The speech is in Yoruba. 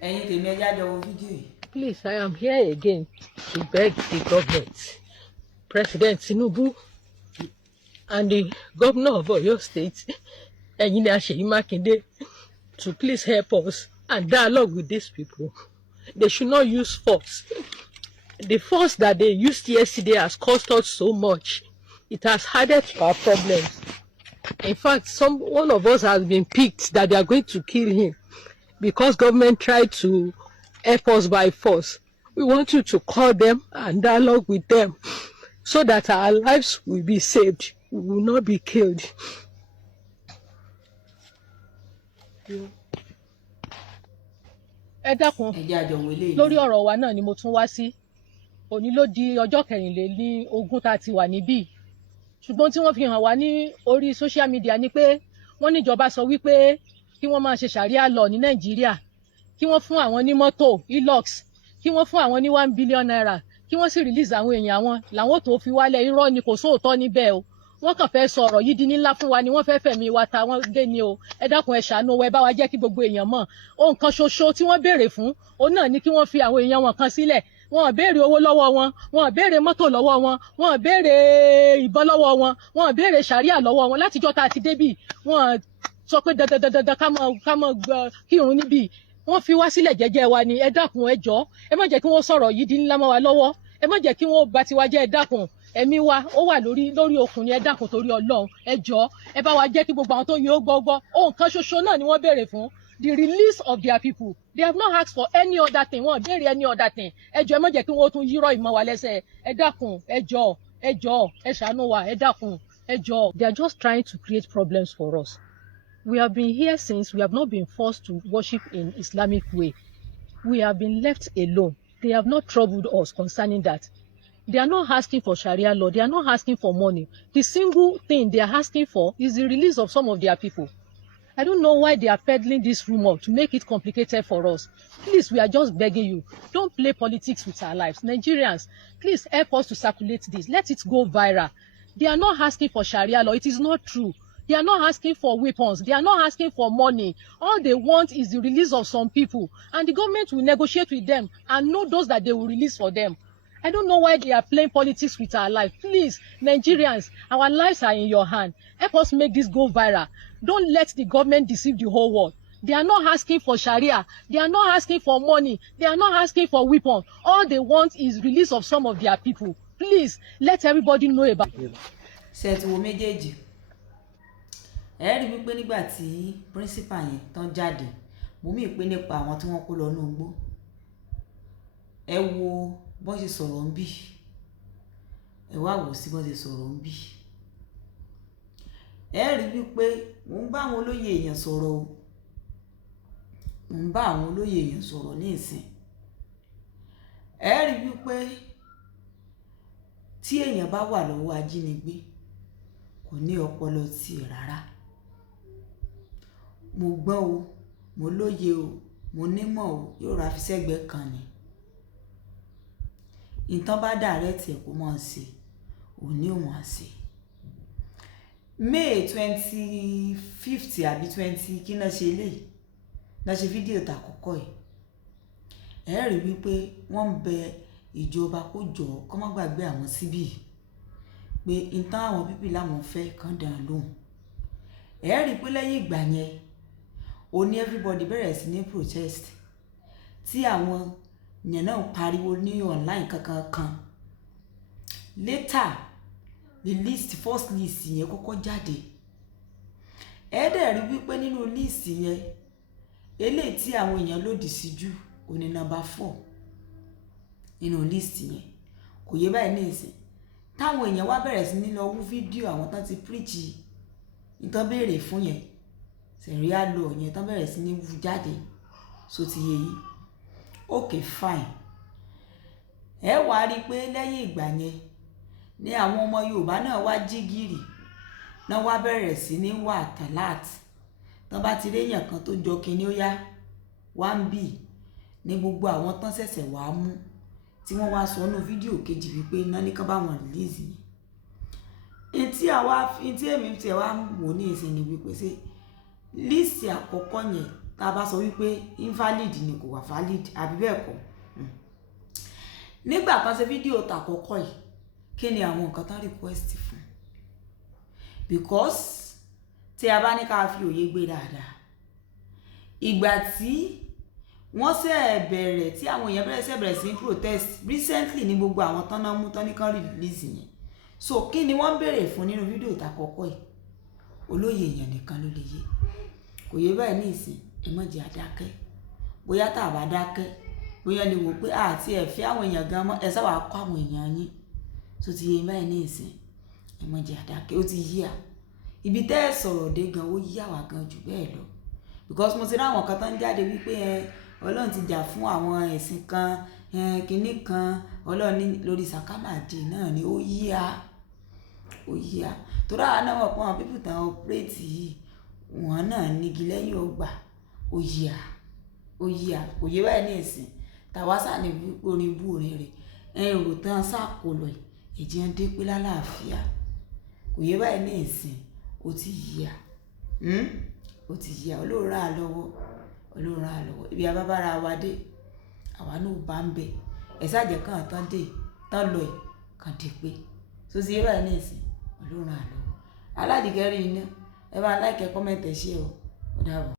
ẹ̀yin tèmi ẹ jájọ wo fídíò yìí. Please, I am here again to beg the government, President Tinubu, and the governor of Oyo State, Engineer Seyi Makinde, to please help us and dialogue with these people. They should not use force. The force that they used yesterday has cost us so much. It has added to our problems. In fact, one of us has been picked that they are going to kill him because government tried to help us by force. We want you to call them and dialogue with them so that our lives will be saved. We will not be killed. Ẹ dákun, lórí ọ̀rọ̀ wa náà ni mo tún wá sí. Òní ló di ọjọ́ 24 tá a ti wà níbí. Ṣùgbọ́n tí wọ́n fi hàn wá ní orí social media ni pé wọ́n níjọba sọ wípé kí wọ́n máa ṣe Sharia law ní Nàìjíríà, kí wọ́n fún àwọn ní mọ́tò Hilux, kí wọ́n fún àwọn ní 1 billion naira, kí wọ́n sì release àwọn èèyàn wọn làwọn tó fi wálẹ̀. Irọ́ ni, kò sóòótọ́ níbẹ̀ o. Wọ́n kàn fẹ́ sọ ọ̀rọ̀ yìí di ńlá fún wa ni, wọ́n fẹ́ fẹ̀mí wa ta wọ́n gé ni o. Ẹ dákun ẹ ṣàánú wa, ẹ bá wa jẹ́ kí gbogbo èèyàn mọ̀. Ohun kan ṣoṣo tí wọ́n béèrè fún òun náà ni kí wọ́n fi àwọn èèyàn wọn kan sílẹ̀. Wọ́n béèrè owó lọ́wọ́ wọn, wọ́n béèrè mọ́tò lọ́wọ́ wọn, wọ́n béèrè ìbọn lọ́wọ́ wọn, wọ́n béèrè Sharia lọ́wọ́ wọn. Látijọ́ tá a ti débì wọ́n sọ pé dandandandan ká mọ̀ kírun níbí. Wọ́n fi wá sílẹ̀ jẹ́jẹ́ wa ni. Ẹ dákun ẹ jọ̀ọ́, ẹ má jẹ́ kí wọ́n sọ̀rọ̀ yìí di ńlá mọ́ wa lọ́wọ́. Ẹ má jẹ́ kí wọ́n bà tiwa jẹ́. Ẹ dákun, ẹ̀mí wa ó wà lórí okùn ni. Ẹ dákun torí Ọlọ́run ẹ jọ̀ọ́, ẹ bá wa jẹ́ kí gbogbo àwọn tó yẹ ó gbọ́. Ohun kan ṣoṣo náà ni wọ́n béèrè fún, the release of their people. They have not asked for any other thing. Wọ́n béèrè any other thing. Ẹ jọ̀ọ́, ẹ má jẹ́ kí wọ́n tún yírọ̀ ìmọ̀ wa lẹ́sẹ̀. Ẹ dákun ẹ jọ̀ọ́, ẹ ṣàánú wa. Ẹ dákun ẹ jọ̀ọ́. They are just trying to create problems for us. We have been here since. We have not been forced to worship in Islamic way. We have been left alone. They have not troubled us concerning that. They are not asking for Sharia law. They are not asking for money. The single thing they are asking for is the release of some of their people. I don't know why they are peddling this rumor to make it complicated for us. Please, we are just begging you. Don't play politics with our lives. Nigerians, please help us to circulate this. Let it go viral. They are not asking for Sharia law. It is not true. They are not asking for weapons. They are not asking for money. All they want is the release of some people. And the government will negotiate with them and know those that they will release for them. I don't know why they are playing politics with our life. Please, Nigerians, our lives are in your hand. Help us make this go viral. Don't let the government deceive the whole world. They are not asking for Sharia. They are not asking for money. They are not asking for weapons. All they want is release of some of their people. Please, let everybody know about it. Ṣé ti wo méjèèjì? Ẹ rí wípé nígbà tí principal yẹn tán jáde, mo mí pé nípa àwọn tí wọ́n kó lọ nínú igbó. Ẹ wo bọ́n ṣe sọ̀rọ̀ ń bí. Ẹ wá wò sí bọ́n ṣe sọ̀rọ̀ ń bí. Ẹ rí wípé mo ń bá àwọn olóyè èèyàn sọ̀rọ̀ o. Mo ń bá àwọn olóyè èèyàn sọ̀rọ̀ ní ìsìn. Ẹ rí wípé tí èèyàn bá wà lọ́wọ́ ajínigbé kò ní ọpọlọ tiẹ̀ rárá. Mo gbọ́n o, mo lóye o, mo nímọ̀ o, yóò ra fi sẹ́gbẹ̀ẹ́ kan ni. Ìtàn bá direct ẹ̀ kó mọ̀ ṣe, òní ò mọ̀ ṣe. May 25th àbí 20 kí náà ṣe eléyìí, náà ṣe fídíò tàkọ́kọ́ ẹ̀. Ẹ rí wípé wọ́n ń bẹ ìjọba kó jọ kó má gbàgbé àwọn síbí pé ìtàn àwọn pípì láwọn fẹ́ kàn dàn lóhùn. Ẹ rí pé lẹ́yìn ìgbà yẹn ó ní everybody bẹ̀rẹ̀ sí ní protest tí àwọn yẹn náà pariwo ní online kankan. Later the list, first list yẹn kọ́kọ́ jáde. Ẹ dẹ̀ rí wípé nínú list yẹn eléyìí tí àwọn èèyàn lòdì sí jù ó ní number 4 nínú list yẹn. Kò yé báyìí ní ìsìn táwọn èèyàn wá bẹ̀rẹ̀ sí ní lọ wú fídíò àwọn tán ti preach ìtàn béèrè fún yẹn, Sharia law yẹn tán bẹ̀rẹ̀ sí ní wú jáde. So ti yé yìí. Okay, fine. Ẹ wá rí pé lẹ́yìn ìgbà yẹn ní àwọn ọmọ Yorùbá náà wá jí gìrì náà wá bẹ̀rẹ̀ sí ní wà tàlát. Tán bá ti réyàn kan tó jọ kíní ó yá 1B ní gbogbo àwọn tán ṣẹ̀ṣẹ̀ wá mú tí wọ́n wá sọ nínú fídíò kejì wípé náà ní kán bá wọn release yìí. Ntí èmi tí ẹ wá wò ní ìsìn ni wípé ṣe líìsì àkọ́kọ́ yẹn tá a bá sọ wípé invalid ni kò wà valid àbí bẹ́ẹ̀ kọ́. Nígbà kan ṣe fídíò tàkọ́kọ́ yìí kí ni àwọn nǹkan tán request fún, because tí a bá ní ká fi òye gbé dáadáa, ìgbà tí wọ́n ṣe bẹ̀rẹ̀ tí àwọn èèyàn bẹ̀rẹ̀ sí protest recently ní gbogbo àwọn tán náà mú tán ní kán release yẹn. So kí ni wọ́n béèrè fún nínú fídíò tàkọ́kọ́ yìí? Olóye èèyàn nìkan ló lè yé, kò yé báyìí ní ìsìn. Ẹ má jẹ́ àdákẹ́, bóyá tá a bá dákẹ́ bóyá lè wò pé àti ẹ̀fẹ́ àwọn èèyàn gan mọ́ ẹ sábà kọ́ àwọn èèyàn yín. So ti yé báyìí ní ìsìn, ẹ má jẹ́ àdákẹ́, ó ti yí à. Ibi tẹ́ ẹ sọ̀rọ̀ dé gan ó yí àwa gan jù bẹ́ẹ̀ lọ, because mo ti rí àwọn kan tán jáde wípé Ọlọ́run ti jà fún àwọn ẹ̀sìn kan kinní kan, Ọlọ́run ní lórí sàkámàdì náà ni ó yí à, ó yí à. Torí àwọn náà mọ̀ pé àwọn pípù tán operate yìí wọ́n náà nígi lẹ́yìn ọgbà, ó yí à, ó yí à. Kò yé báyìí ní ìsìn, tàwa sá ní orin bú orin rẹ̀ èrò tán sàkólọ̀ ẹ̀jẹ̀ ń dé pé lálàáfíà. Kò yé báyìí ní ìsìn, ó ti yí à, ó ti yí à. Ọlọ́run ràn á lọ́wọ́, Ọlọ́run ràn á lọ́wọ́. Ibi abábára wa dé àwa náà bá ń bẹ̀, ẹ̀ sáàjẹ̀ kan tán dé tán lọ ẹ̀ kan dé pé. So ti yé báyìí ní ìsìn, Ọlọ́run ràn á lọ́wọ́. Aládìgẹ́rì iná ẹ bá like, comment, share o. Ó dàbọ̀.